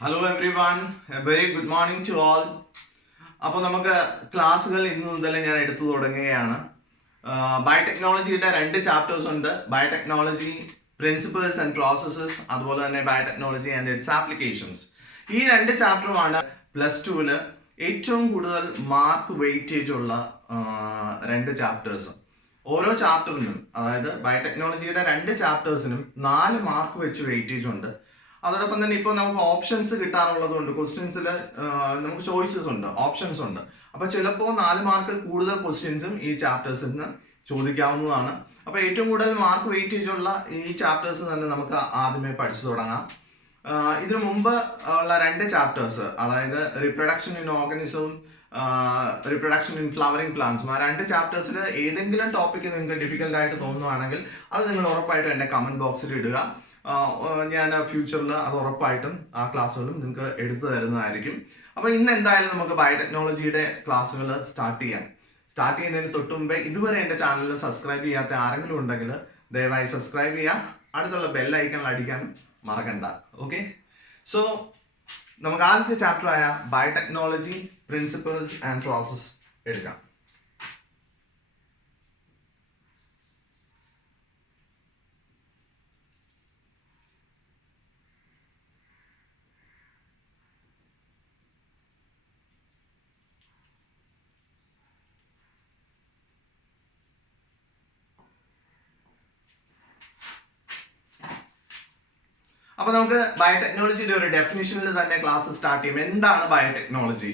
Hello everyone, a very good morning to all. അപ്പോൾ നമുക്ക് ക്ലാസ്സുകൾ ഇന്ന് മുതൽ ഞാൻ എടുത്തു തുടങ്ങുകയാണ്. ബയോടെക്നോളജിയുടെ 2 ചാപ്റ്റേഴ്സ് ഉണ്ട്. ബയോടെക്നോളജി പ്രിൻസിപ്പിൾസ് ആൻഡ് പ്രോസസ്സസ്, അതുപോലെ തന്നെ ബയോടെക്നോളജി ആൻഡ് ഇറ്റ്സ് ആപ്ലിക്കേഷൻസ്. ഈ 2 ചാപ്റ്ററുമാണ് പ്ലസ് ടുവിൽ ഏറ്റവും കൂടുതൽ മാർക്ക് വെയിറ്റേജ് ഉള്ള 2 ചാപ്റ്റേഴ്സ്. ഓരോ ചാപ്റ്ററിനും, അതായത് ബയോടെക്നോളജിയുടെ 2 ചാപ്റ്റേഴ്സിനും 4 മാർക്ക് വെച്ച് വെയിറ്റേജ് ഉണ്ട്. അതോടൊപ്പം തന്നെ ഇപ്പോൾ നമുക്ക് ഓപ്ഷൻസ് കിട്ടാറുള്ളത് കൊണ്ട് ക്വസ്റ്റ്യൻസിൽ നമുക്ക് ചോയ്സസ് ഉണ്ട്, ഓപ്ഷൻസ് ഉണ്ട്. അപ്പോൾ ചിലപ്പോൾ 4 മാർക്കിൽ കൂടുതൽ ക്വസ്റ്റ്യൻസും ഈ ചാപ്റ്റേഴ്സിൽ നിന്ന് ചോദിക്കാവുന്നതാണ്. അപ്പോൾ ഏറ്റവും കൂടുതൽ മാർക്ക് വെയിറ്റേജ് ഉള്ള ഈ ചാപ്റ്റേഴ്സ് തന്നെ നമുക്ക് ആദ്യമേ പഠിച്ചു തുടങ്ങാം. ഇതിനു മുമ്പ് ഉള്ള 2 ചാപ്റ്റേഴ്സ്, അതായത് റീപ്രൊഡക്ഷൻ ഇൻ ഓർഗനിസവും റീപ്രൊഡക്ഷൻ ഇൻ ഫ്ലവറിംഗ് പ്ലാന്റ്സും, ആ 2 ചാപ്റ്റേഴ്സിൽ ഏതെങ്കിലും ടോപ്പിക്ക് നിങ്ങൾക്ക് ഡിഫിക്കൽട്ട് ആയിട്ട് തോന്നുവാണെങ്കിൽ അത് നിങ്ങൾ ഉറപ്പായിട്ടും എൻ്റെ കമൻറ്റ് ബോക്സിൽ ഇടുക. ഞാൻ ഫ്യൂച്ചറിൽ അത് ഉറപ്പായിട്ടും ആ ക്ലാസ്സുകളും നിങ്ങൾക്ക് എടുത്തു തരുന്നതായിരിക്കും. അപ്പോൾ ഇന്ന് എന്തായാലും നമുക്ക് ബയോടെക്നോളജിയുടെ ക്ലാസ്സുകൾ സ്റ്റാർട്ട് ചെയ്യുന്നതിന് തൊട്ട് മുമ്പേ ഇതുവരെ എൻ്റെ ചാനലിൽ സബ്സ്ക്രൈബ് ചെയ്യാത്ത ആരെങ്കിലും ഉണ്ടെങ്കിൽ ദയവായി സബ്സ്ക്രൈബ് ചെയ്യുക, അടുത്തുള്ള ബെൽ ഐക്കണിൽ അടിക്കാൻ മറക്കണ്ട. ഓക്കെ, സോ നമുക്ക് ആദ്യത്തെ ചാപ്റ്ററായ ബയോടെക്നോളജി പ്രിൻസിപ്പിൾസ് ആൻഡ് പ്രോസസ് എടുക്കാം. അപ്പോൾ നമുക്ക് ബയോടെക്നോളജിയുടെ ഒരു ഡെഫിനിഷനിൽ തന്നെ ക്ലാസ് സ്റ്റാർട്ട് ചെയ്യും. എന്താണ് biotechnology?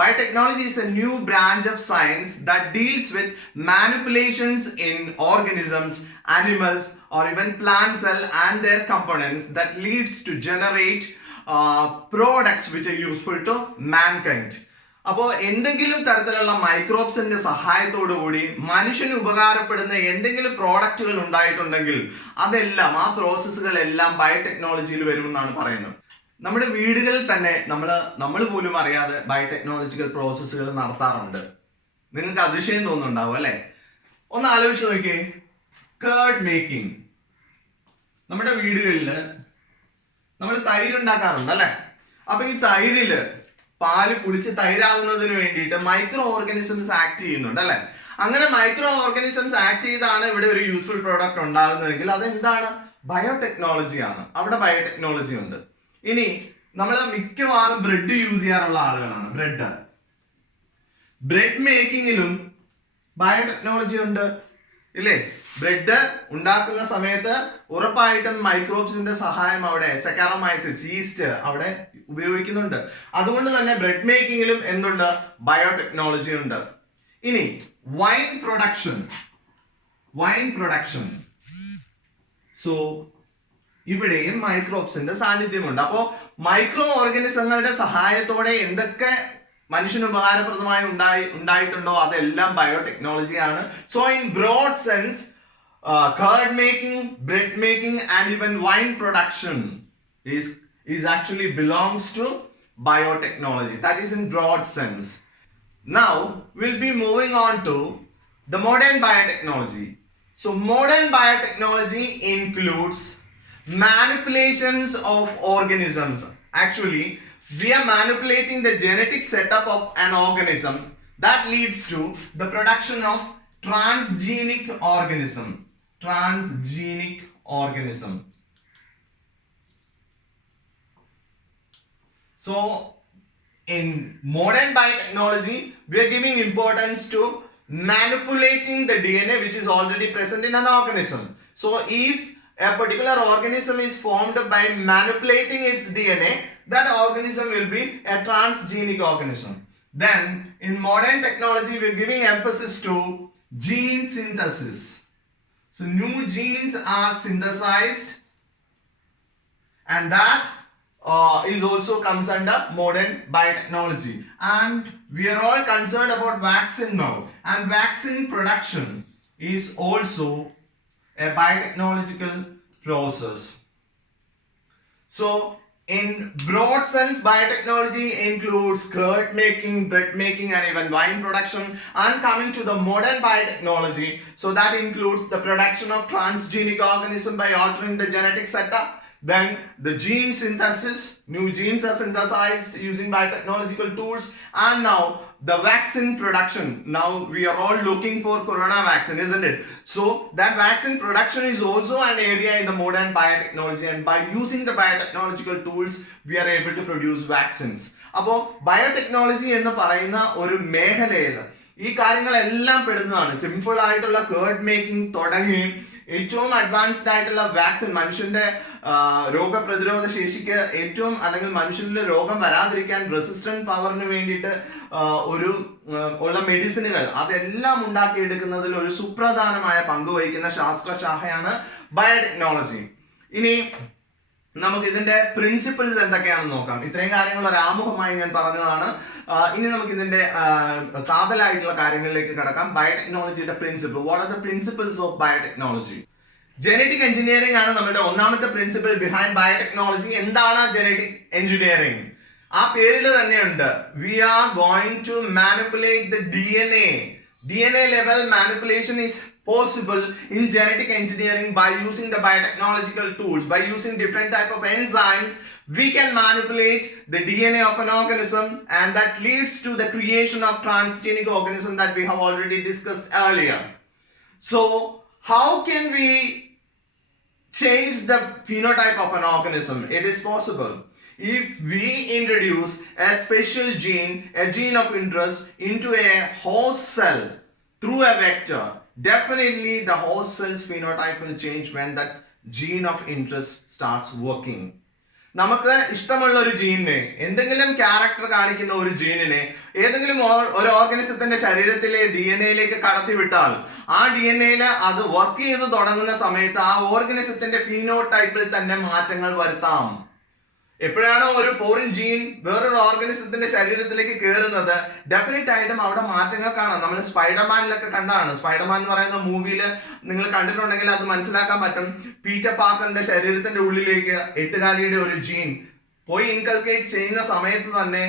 Biotechnology is a new branch of science that deals with manipulations in organisms, animals, or even plant cell and their components that leads to generate products which are useful to mankind. അപ്പോൾ എന്തെങ്കിലും തരത്തിലുള്ള മൈക്രോബ്സിന്റെ സഹായത്തോടു കൂടി മനുഷ്യന് ഉപകാരപ്പെടുന്ന എന്തെങ്കിലും പ്രോഡക്റ്റുകൾ ഉണ്ടായിട്ടുണ്ടെങ്കിൽ അതെല്ലാം, ആ പ്രോസസ്സുകളെല്ലാം ബയോടെക്നോളജിയിൽ വരുമെന്നാണ് പറയുന്നത്. നമ്മുടെ വീടുകളിൽ തന്നെ നമ്മൾ പോലും അറിയാതെ ബയോടെക്നോളജിക്കൽ പ്രോസസ്സുകൾ നടത്താറുണ്ട്. നിങ്ങൾക്ക് അതിശയം തോന്നുന്നുണ്ടാവും അല്ലെ? ഒന്ന് ആലോചിച്ച് നോക്കിയേ, കേർഡ് മേക്കിംഗ്. നമ്മുടെ വീടുകളിൽ നമ്മൾ തൈര് ഉണ്ടാക്കാറുണ്ട് അല്ലെ? അപ്പൊ ഈ തൈരില് പാല് കുടിച്ച് തൈരാകുന്നതിന് വേണ്ടിയിട്ട് മൈക്രോ ഓർഗാനിസംസ് ആക്ട് ചെയ്യുന്നുണ്ട് അല്ലെ? അങ്ങനെ മൈക്രോ ഓർഗാനിസംസ് ആക്ട് ചെയ്താണ് ഇവിടെ ഒരു യൂസ്ഫുൾ പ്രോഡക്റ്റ് ഉണ്ടാകുന്നതെങ്കിൽ അതെന്താണ്? ബയോടെക്നോളജി ആണ്. അവിടെ ബയോടെക്നോളജി ഉണ്ട്. ഇനി നമ്മൾ മിക്കവാറും ബ്രെഡ് യൂസ് ചെയ്യാറുള്ള ആളുകളാണ്. ബ്രെഡ് മേക്കിങ്ങിലും ബയോടെക്നോളജി ഉണ്ട് ഇല്ലേ? ബ്രെഡ് ഉണ്ടാക്കുന്ന സമയത്ത് ഉറപ്പായിട്ടും മൈക്രോബ്സിന്റെ സഹായം അവിടെ, സെക്കാറമൈസസ്, ഈസ്റ്റ് അവിടെ ഉപയോഗിക്കുന്നുണ്ട്. അതുകൊണ്ട് തന്നെ ബ്രെഡ് മേക്കിങ്ങിലും എന്തുണ്ട്? ബയോടെക്നോളജി ഉണ്ട്. ഇനി വൈൻ പ്രൊഡക്ഷൻ, സോ ഇവിടെയും മൈക്രോബ്സിന്റെ സാന്നിധ്യമുണ്ട്. അപ്പോ മൈക്രോ ഓർഗാനിസങ്ങളുടെ സഹായത്തോടെ എന്തൊക്കെ മനുഷ്യന് ഉപകാരപ്രദമായി ഉണ്ടായിട്ടുണ്ടോ അതെല്ലാം ബയോടെക്നോളജി ആണ്. So in broad sense, curd making, bread making, and even wine production is actually belongs to biotechnology. That is in broad sense. Now we'll be moving on to the modern biotechnology. So modern biotechnology includes manipulations of organisms. Actually, we are manipulating the genetic setup of an organism that leads to the production of transgenic organism. So in modern biotechnology we are giving importance to manipulating the DNA which is already present in an organism. So if a particular organism is formed by manipulating its DNA, that organism will be a transgenic organism. Then in modern technology we are giving emphasis to gene synthesis. So new genes are synthesized, and that is also comes under modern biotechnology. And we are all concerned about vaccine now, and vaccine production is also a biotechnological process. So in broad sense, biotechnology includes curd making, bread making, and even wine production. And coming to the modern biotechnology, so that includes the production of transgenic organism by altering the genetic setup, then the gene synthesis, new genes are synthesized using biotechnological tools, and now the vaccine production. Now we are all looking for corona vaccine, isn't it? So that vaccine production is also an area in the modern biotechnology, and by using the biotechnological tools we are able to produce vaccines. അപ്പോൾ biotechnology എന്ന് പറയുന്ന ഒരു മേഖലയിൽ ഈ കാര്യങ്ങളെല്ലാം പെടുന്നതാണ്. Simple ആയിട്ടുള്ള curd making തുടങ്ങി ഏറ്റവും അഡ്വാൻസ്ഡ് ആയിട്ടുള്ള വാക്സിൻ, മനുഷ്യന്റെ രോഗപ്രതിരോധ ശേഷിക്ക് ഏറ്റവും, അല്ലെങ്കിൽ മനുഷ്യന്റെ രോഗം വരാതിരിക്കാൻ റെസിസ്റ്റന്റ് പവറിന് വേണ്ടിയിട്ട് ഉള്ള മെഡിസിനുകൾ, അതെല്ലാം ഉണ്ടാക്കിയെടുക്കുന്നതിൽ ഒരു സുപ്രധാനമായ പങ്ക് വഹിക്കുന്ന ശാസ്ത്രശാഖയാണ് ബയോടെക്നോളജി. ഇനി നമുക്ക് ഇതിന്റെ പ്രിൻസിപ്പിൾസ് എന്തൊക്കെയാണെന്ന് നോക്കാം. ഇത്രയും കാര്യങ്ങൾ ഒരു ആമുഖമായി ഞാൻ പറഞ്ഞതാണ്. ഇനി നമുക്ക് ഇതിന്റെ കാതലായിട്ടുള്ള കാര്യങ്ങളിലേക്ക് കടക്കാം. ബയോടെക്നോളജിയുടെ principle. What are the principles of biotechnology? Genetic engineering ആണ് നമ്മുടെ ഒന്നാമത്തെ പ്രിൻസിപ്പിൾ ബിഹൈൻഡ് ബയോടെക്നോളജി. എന്താണ് ജനറ്റിക് എഞ്ചിനീയറിംഗ്? ആ പേരിൽ തന്നെയുണ്ട്. We are going to manipulate the DNA. DNA level manipulation is possible in genetic engineering by using the biotechnological tools. By using different type of enzymes, we can manipulate the DNA of an organism, and that leads to the creation of transgenic organism that we have already discussed earlier. So how can we change the phenotype of an organism? It is possible if we introduce a special gene, a gene of interest, into a host cell through a vector. Definitely the host cell's phenotype will change when that gene of interest starts working. നമുക്ക് ഇഷ്ടമുള്ള ഒരു ജീനിനെ, എന്തെങ്കിലും character കാണിക്കുന്ന ഒരു ജീനിനെ ഏതെങ്കിലും ഒരു ഓർഗനിസത്തിന്റെ ശരീരത്തിലെ DNA കടത്തിവിട്ടാൽ ആ DNA അത് വർക്ക് ചെയ്ത് തുടങ്ങുന്ന സമയത്ത് ആ ഓർഗനിസത്തിന്റെ ഫീനോടൈപ്പിൽ തന്നെ മാറ്റങ്ങൾ വരുത്താം. എപ്പോഴാണോ ഒരു ഫോറിൻ ജീൻ വേറൊരു ഓർഗനിസത്തിന്റെ ശരീരത്തിലേക്ക് കയറുന്നത്, ഡെഫിനറ്റ് ആയിട്ടും അവിടെ മാറ്റങ്ങൾ കാണാം. നമ്മൾ സ്പൈഡർമാനിലൊക്കെ കണ്ടാണ്. സ്പൈഡർമാൻ എന്ന് പറയുന്ന മൂവിയിൽ നിങ്ങൾ കണ്ടിട്ടുണ്ടെങ്കിൽ അത് മനസ്സിലാക്കാൻ പറ്റും. പീറ്റർ പാർക്കറിന്റെ ശരീരത്തിന്റെ ഉള്ളിലേക്ക് എട്ടുകാലിയുടെ ഒരു ജീൻ പോയി ഇൻകൾക്കേറ്റ് ചെയ്യുന്ന സമയത്ത് തന്നെ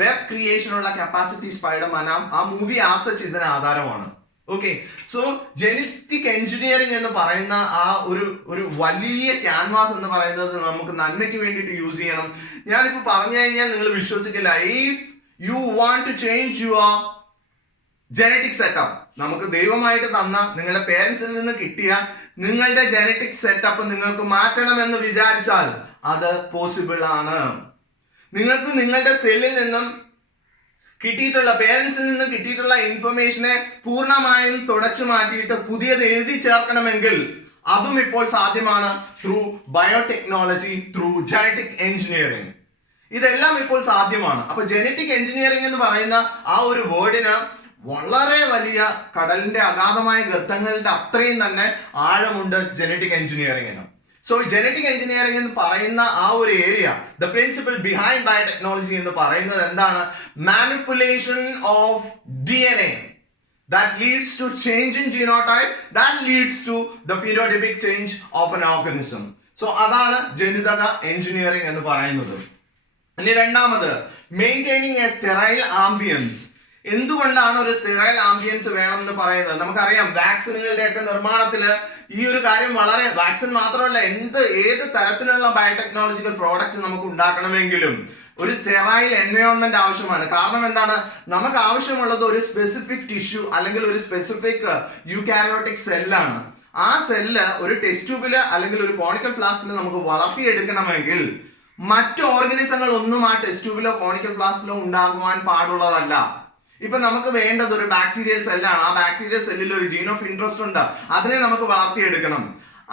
വെബ് ക്രിയേഷനുള്ള കപ്പാസിറ്റി സ്പൈഡർമാൻ ആ മൂവി ആസച്ച് ഇതിന് ആധാരമാണ്. ഓക്കെ, സോ ജനറ്റിക് എഞ്ചിനീയറിംഗ് എന്ന് പറയുന്ന ആ ഒരു വലിയ ക്യാൻവാസ് എന്ന് പറയുന്നത് നമുക്ക് നന്മയ്ക്ക് വേണ്ടിയിട്ട് യൂസ് ചെയ്യണം. ഞാനിപ്പോ പറഞ്ഞു കഴിഞ്ഞാൽ നിങ്ങൾ വിശ്വസിക്കില്ല. If you want to change your genetic setup, നമുക്ക് ദൈവമായിട്ട് തന്ന നിങ്ങളുടെ പേരൻസിൽ നിന്ന് കിട്ടിയ നിങ്ങളുടെ ജനറ്റിക് സെറ്റപ്പ് നിങ്ങൾക്ക് മാറ്റണമെന്ന് വിചാരിച്ചാൽ അത് പോസിബിൾ ആണ്. നിങ്ങൾക്ക് നിങ്ങളുടെ സെല്ലിൽ നിന്നും കിട്ടിയിട്ടുള്ള, പേരൻസിൽ നിന്ന് കിട്ടിയിട്ടുള്ള ഇൻഫർമേഷനെ പൂർണ്ണമായും തുടച്ചു മാറ്റിയിട്ട് പുതിയത് എഴുതി ചേർക്കണമെങ്കിൽ അതും ഇപ്പോൾ സാധ്യമാണ്. Through biotechnology, through genetic engineering, ഇതെല്ലാം ഇപ്പോൾ സാധ്യമാണ്. അപ്പൊ ജനറ്റിക് എഞ്ചിനീയറിംഗ് എന്ന് പറയുന്ന ആ ഒരു വേർഡിന് വളരെ വലിയ കടലിന്റെ അഗാധമായ ഗർത്തങ്ങളുടെ അത്രയും തന്നെ ആഴമുണ്ട് ജനറ്റിക് എഞ്ചിനീയറിംഗിന്. സോ ജനറ്റിക് എഞ്ചിനീയറിംഗ് എന്ന് പറയുന്ന ആ ഒരു area, the principle behind biotechnology എന്ന് പറയുന്നത് എന്താണ്? Manipulation of DNA that leads to change in genotype, that leads to the phenotypic change of an organism. So അതാണ് ജനിതക എഞ്ചിനീയറിംഗ് എന്ന് പറയുന്നത്. ഇനി രണ്ടാമത്, മെയിൻറ്റെയിനിങ് എ സ്റ്റെറൈൽ ആംബിയൻസ്. എന്തുകൊണ്ടാണ് ഒരു സ്റ്റെറൈൽ ആംബിയൻസ് വേണം എന്ന് പറയുന്നത്? നമുക്കറിയാം വാക്സിനുകളുടെ ഒക്കെ നിർമ്മാണത്തിൽ ഈ ഒരു കാര്യം വളരെ, വാക്സിൻ മാത്രമല്ല ഏത് തരത്തിലുള്ള ബയോടെക്നോളജിക്കൽ പ്രോഡക്റ്റ് നമുക്ക് ഉണ്ടാക്കണമെങ്കിലും ഒരു സ്റ്റെറൈൽ എൻവയോൺമെന്റ് ആവശ്യമാണ്. കാരണം എന്താണ്? നമുക്ക് ആവശ്യമുള്ളത് ഒരു സ്പെസിഫിക് ടിഷ്യൂ അല്ലെങ്കിൽ ഒരു സ്പെസിഫിക് യൂകാരിയോട്ടിക് സെല്ലാണ്. ആ സെല്ല് ഒരു ടെസ്റ്റ് ട്യൂബില് അല്ലെങ്കിൽ ഒരു കോണിക്കൽ ഫ്ലാസ്കിൽ നമുക്ക് വളർത്തിയെടുക്കണമെങ്കിൽ മറ്റു ഓർഗനിസങ്ങൾ ഒന്നും ആ ടെസ്റ്റ് ട്യൂബിലോ കോണിക്കൽ ഫ്ലാസ്കിലോ ഉണ്ടാകുവാൻ പാടുള്ളതല്ല. ഇപ്പൊ നമുക്ക് വേണ്ടത് ഒരു ബാക്ടീരിയൽ സെല്ലാണ്. ആ ബാക്ടീരിയൽ സെല്ലിൽ ഒരു ജീൻ ഓഫ് ഇൻട്രസ്റ്റ് ഉണ്ട്. അതിനെ നമുക്ക് വളർത്തിയെടുക്കണം.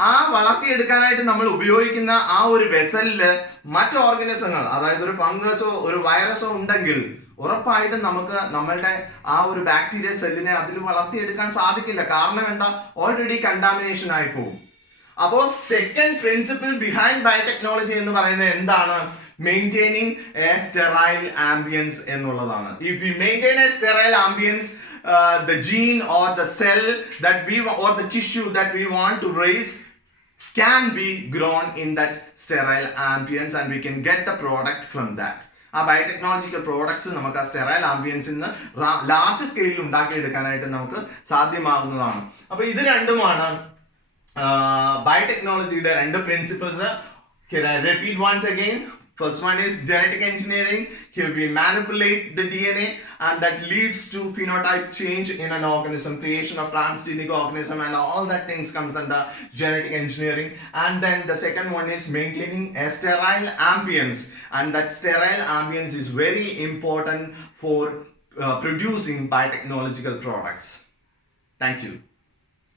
ആ വളർത്തിയെടുക്കാനായിട്ട് നമ്മൾ ഉപയോഗിക്കുന്ന ആ ഒരു വെസലില് മറ്റു ഓർഗനിസങ്ങൾ, അതായത് ഒരു ഫംഗസോ ഒരു വൈറസോ ഉണ്ടെങ്കിൽ ഉറപ്പായിട്ടും നമുക്ക് നമ്മളുടെ ആ ഒരു ബാക്ടീരിയൽ സെല്ലിനെ അതിൽ വളർത്തിയെടുക്കാൻ സാധിക്കില്ല. കാരണം എന്താ? ഓൾറെഡി കണ്ടാമിനേഷൻ ആയി പോകും. അപ്പോൾ സെക്കൻഡ് പ്രിൻസിപ്പിൾ ബിഹൈൻഡ് ബയോടെക്നോളജി എന്ന് പറയുന്നത് എന്താണ്? Maintaining a sterile ambience എന്നുള്ളതാണ്. If we maintain a sterile ambience, the gene or the cell that we or the tissue that we want to raise can be grown in that sterile ambience, and we can get the product from that. ആ biotechnological products നമുക്ക് ആ sterile ആംബിയൻസിൽ നിന്ന് large സ്കെയിലിൽ ഉണ്ടാക്കിയെടുക്കാനായിട്ട് നമുക്ക് സാധ്യമാകുന്നതാണ്. അപ്പൊ ഇത് രണ്ടുമാണ് ബയോടെക്നോളജിയുടെ രണ്ട് principles. Here I repeat once again. First one is genetic engineering. Here we manipulate the DNA and that leads to phenotype change in an organism, creation of transgenic organism, and all that things comes under genetic engineering. And then the second one is maintaining a sterile ambience, and that sterile ambience is very important for producing biotechnological products. Thank you.